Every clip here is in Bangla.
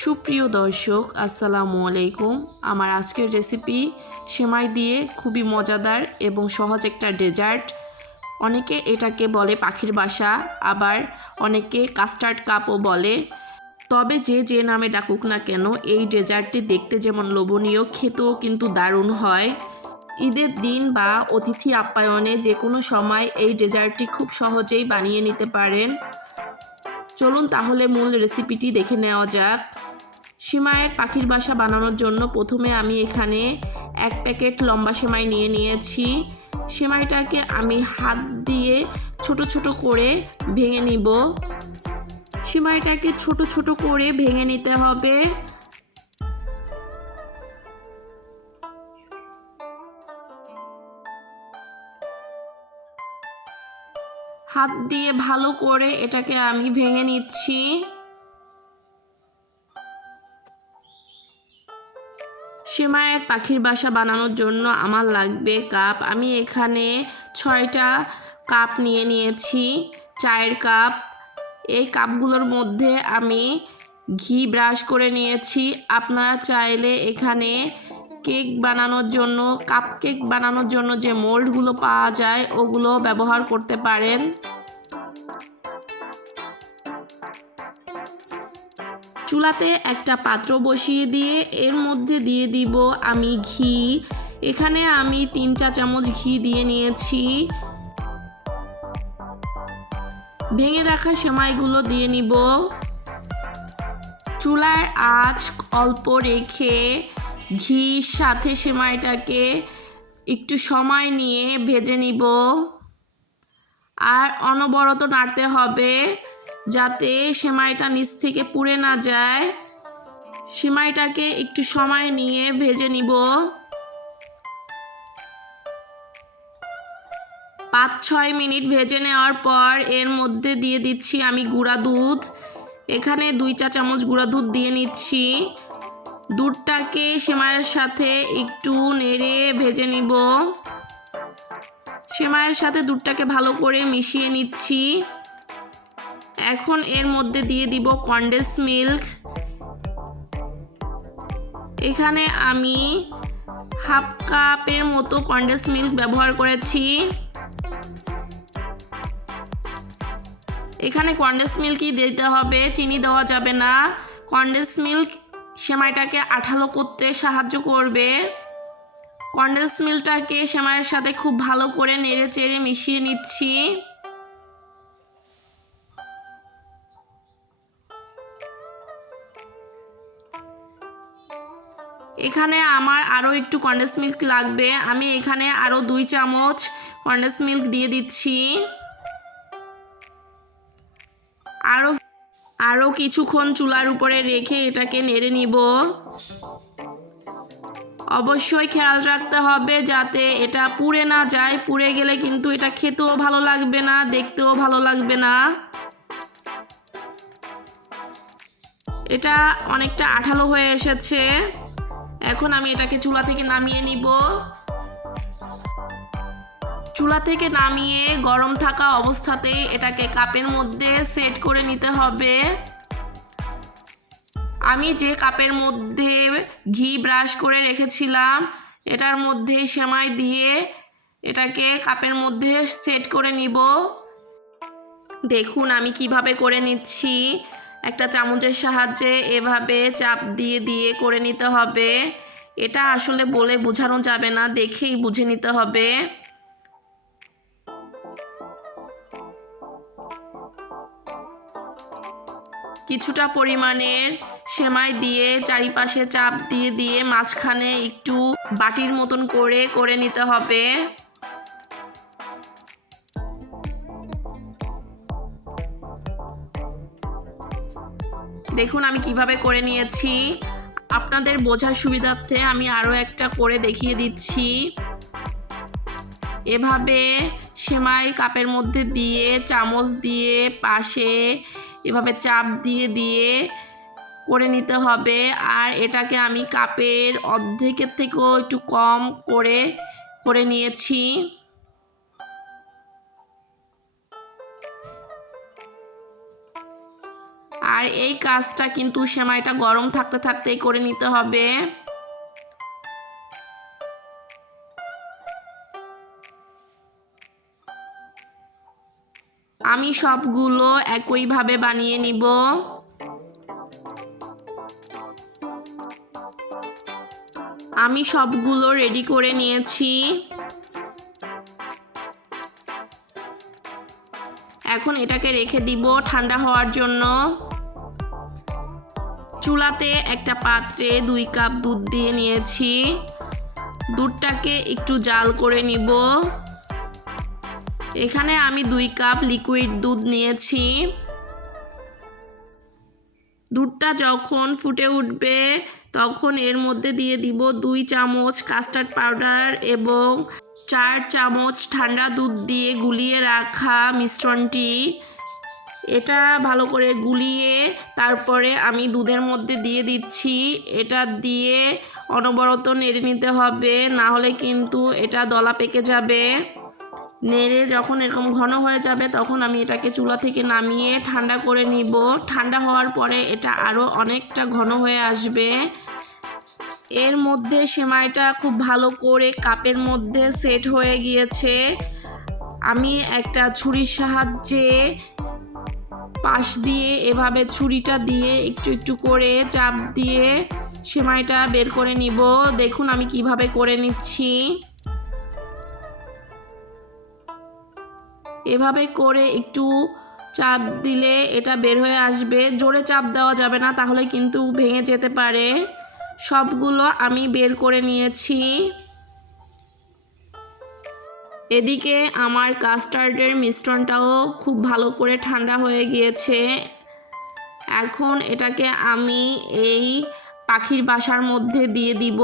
সুপ্রিয় দর্শক, আসসালামু আলাইকুম। আমার আজকের রেসিপি সেমাই দিয়ে খুবই মজাদার এবং সহজ একটা ডেজার্ট অনেকে এটাকে বলে পাখির বাসা, আবার অনেকে কাস্টার্ড কাপও বলে। তবে যে যে নামে ডাকুক না কেন, এই ডেজার্টটি দেখতে যেমন লোভনীয়, খেতেও কিন্তু দারুণ হয়। ঈদের দিন বা অতিথি আপ্যায়নে যে কোনো সময় এই ডেজার্টটি খুব সহজেই বানিয়ে নিতে পারেন। চলুন তাহলে মূল রেসিপিটি দেখে নেওয়া যাক। সিমাইয়ের পাখির বাসা বানানোর জন্য প্রথমে আমি এখানে এক প্যাকেট লম্বা সেমাই নিয়ে নিয়েছি। সেমাইটাকে আমি হাত দিয়ে ছোট ছোট করে ভেঙে নিব। সিমাইটাকে ছোট ছোট করে ভেঙে নিতে হবে। হাত দিয়ে ভালো করে এটাকে আমি ভেঙে নিচ্ছি। সেমাইয়ের পাখির বাসা বানানোর জন্য আমার লাগবে কাপ। আমি এখানে ছয়টা কাপ নিয়ে নিয়েছি, চায়ের কাপ। এই কাপগুলোর মধ্যে আমি ঘি ব্রাশ করে নিয়েছি। আপনারা চাইলে এখানে কেক বানানোর জন্য কাপ কেক বানানোর জন্য যে মোল্ডগুলো পাওয়া যায় ওগুলো ব্যবহার করতে পারেন। চুলাতে একটা পাত্র বসিয়ে দিয়ে, এর মধ্যে দিয়ে দিব আমি ঘি। এখানে আমি তিন চা চামচ ঘি দিয়ে নিয়েছি। ভেঙে রাখা সেমাইগুলো দিয়ে নিব। চুলার আঁচ অল্প রেখে ঘির সাথে সেমাইটাকে একটু সময় নিয়ে ভেজে নিব। আর অনবরত নাড়তে হবে যাতে সেমাইটা নিচ থেকে পুড়ে না যায়। সেমাইটাকে একটু সময় নিয়ে ভেজে নিব। পাঁচ ছয় মিনিট ভেজে নেওয়ার পর এর মধ্যে দিয়ে দিচ্ছি আমি গুঁড়া দুধ। এখানে দুই চা চামচ গুঁড়া দুধ দিয়ে নিচ্ছি। দুধটাকে সেমাইয়ের সাথে একটু নেড়ে ভেজে নিব। সেমাইয়ের সাথে দুধটাকে ভালো করে মিশিয়ে নিচ্ছি। এখন এর মধ্যে দিয়ে দিব কন্ডেন্স মিল্ক এখানে আমি হাফ কাপের মতো কন্ডেন্স মিল্ক ব্যবহার করেছি। এখানে কন্ডেন্স মিল্কই দিতে হবে, চিনি দেওয়া যাবে না। কন্ডেন্স মিল্ক সেমাইটাকে আঠালো করতে সাহায্য করবে। কন্ডেন্স মিল্কটাকে সেমাইয়ের সাথে খুব ভালো করে নেড়ে চেড়ে মিশিয়ে নিচ্ছি। এখানে আমার আরও একটু কন্ডেন্স মিল্ক লাগবে। আমি এখানে আরও দুই চামচ কন্ডেন্স মিল্ক দিয়ে দিচ্ছি। আরও আরও কিছুক্ষণ চুলার উপরে রেখে এটাকে নেড়ে নিব। অবশ্যই খেয়াল রাখতে হবে যাতে এটা পুড়ে না যায়। পুড়ে গেলে কিন্তু এটা খেতেও ভালো লাগবে না, দেখতেও ভালো লাগবে না। এটা অনেকটা আঠালো হয়ে এসেছে। এখন আমি এটাকে চুলা থেকে নামিয়ে নিব। চুলা থেকে নামিয়ে গরম থাকা অবস্থাতেই এটাকে কাপের মধ্যে সেট করে নিতে হবে। আমি যে কাপের মধ্যে ঘি ব্রাশ করে রেখেছিলাম, এটার মধ্যে সেমাই দিয়ে এটাকে কাপের মধ্যে সেট করে নিব। দেখুন আমি কীভাবে করে নিচ্ছি। একটা চামচের সাহায্যে এভাবে চাপ দিয়ে দিয়ে করে নিতে হবে। এটা আসলে বলে বোঝানো যাবে না, দেখেই বুঝে নিতে হবে। কিছুটা পরিমাণের সেমাই দিয়ে চারিপাশে চাপ দিয়ে দিয়ে মাঝখানে একটু বাটির মতন করে করে নিতে হবে। দেখুন আমি কীভাবে করে নিয়েছি। আপনাদের বোঝার সুবিধার্থে আমি আরও একটা করে দেখিয়ে দিচ্ছি। এভাবে সেমাই কাপের মধ্যে দিয়ে, চামচ দিয়ে পাশে এভাবে চাপ দিয়ে দিয়ে করে নিতে হবে। আর এটাকে আমি কাপের অর্ধেকের থেকেও একটু কম করে করে নিয়েছি। আর এই কাজটা কিন্তু সেমাইটা গরম থাকতে থাকতেই করে নিতে হবে। আমি সবগুলো একইভাবে বানিয়ে নিব। আমি সবগুলো রেডি করে নিয়েছি। এখন এটাকে রেখে দিব ঠান্ডা হওয়ার জন্য। চুলাতে একটা পাত্রে দুই কাপ দুধ দিয়ে নিয়েছি। দুধটাকে একটু জাল করে নিব। এখানে আমি দুই কাপ লিকুইড দুধ নিয়েছি। দুধটা যখন ফুটে উঠবে, তখন এর মধ্যে দিয়ে দিব দুই চামচ কাস্টার্ড পাউডার এবং চার চামচ ঠান্ডা দুধ দিয়ে গুলিয়ে রাখা মিশ্রণটি। এটা ভালো করে গুলিয়ে তারপরে আমি দুধের মধ্যে দিয়ে দিচ্ছি। এটা দিয়ে অনবরত নেড়ে নিতে হবে, না হলে কিন্তু এটা দলা পেকে যাবে। নেড়ে যখন এরকম ঘন হয়ে যাবে, তখন আমি এটাকে চুলা থেকে নামিয়ে ঠান্ডা করে নিব। ঠান্ডা হওয়ার পরে এটা আরও অনেকটা ঘন হয়ে আসবে। এর মধ্যে সেমাইটা খুব ভালো করে কাপের মধ্যে সেট হয়ে গিয়েছে। আমি একটা ছুরির সাহায্যে পাশ দিয়ে এভাবে ছুরিটা দিয়ে একটু একটু করে চাপ দিয়ে সেমাইটা বের করে নিব। দেখুন আমি কীভাবে করে নিচ্ছি। এভাবে করে একটু চাপ দিলে এটা বের হয়ে আসবে। জোরে চাপ দেওয়া যাবে না, তাহলে কিন্তু ভেঙে যেতে পারে। সবগুলো আমি বের করে নিয়েছি। এদিকে আমার কাস্টার্ডের মিশ্রণটাও খুব ভালো করে ঠান্ডা হয়ে গিয়েছে। এখন এটাকে আমি এই পাখির বাসার মধ্যে দিয়ে দিব।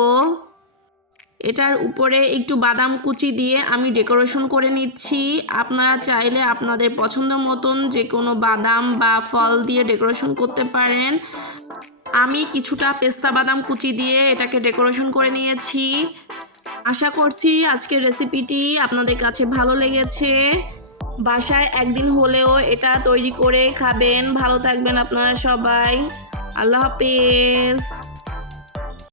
এটার উপরে একটু বাদাম কুচি দিয়ে আমি ডেকোরেশন করে নিচ্ছি। আপনারা চাইলে আপনাদের পছন্দ মতন যে কোনো বাদাম বা ফল দিয়ে ডেকোরেশন করতে পারেন। আমি কিছুটা পেস্তা বাদাম কুচি দিয়ে এটাকে ডেকোরেশন করে নিয়েছি। আশা করছি আজকের রেসিপিটি আপনাদের কাছে ভালো লেগেছে। বাসায় একদিন হলেও এটা তৈরি করে খাবেন। ভালো থাকবেন আপনারা সবাই। আল্লাহ হাফেজ।